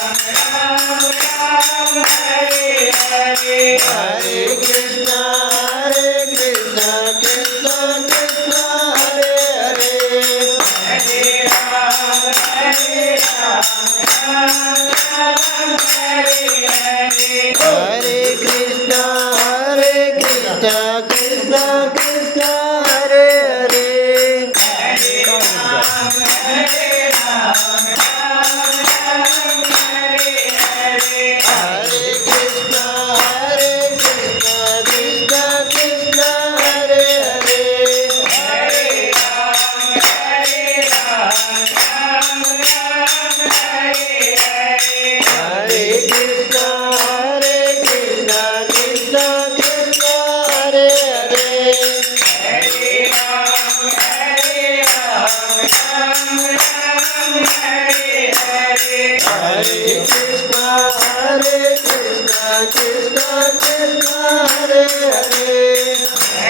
Hare Krishna, Krishna Krishna, Hare Hare, Hare Ram, Hare Hare. Hare Krishna, Krishna Krishna, Hare Hare. Hare Ram, Hare Hare. Hare Krishna, Krishna Krishna, Hare Hare. Hare Ram, Hare Hare. Hare Krishna, Krishna Krishna, Hare Hare. Hare Ram, Hare Hare. Hare Krishna, Krishna Krishna,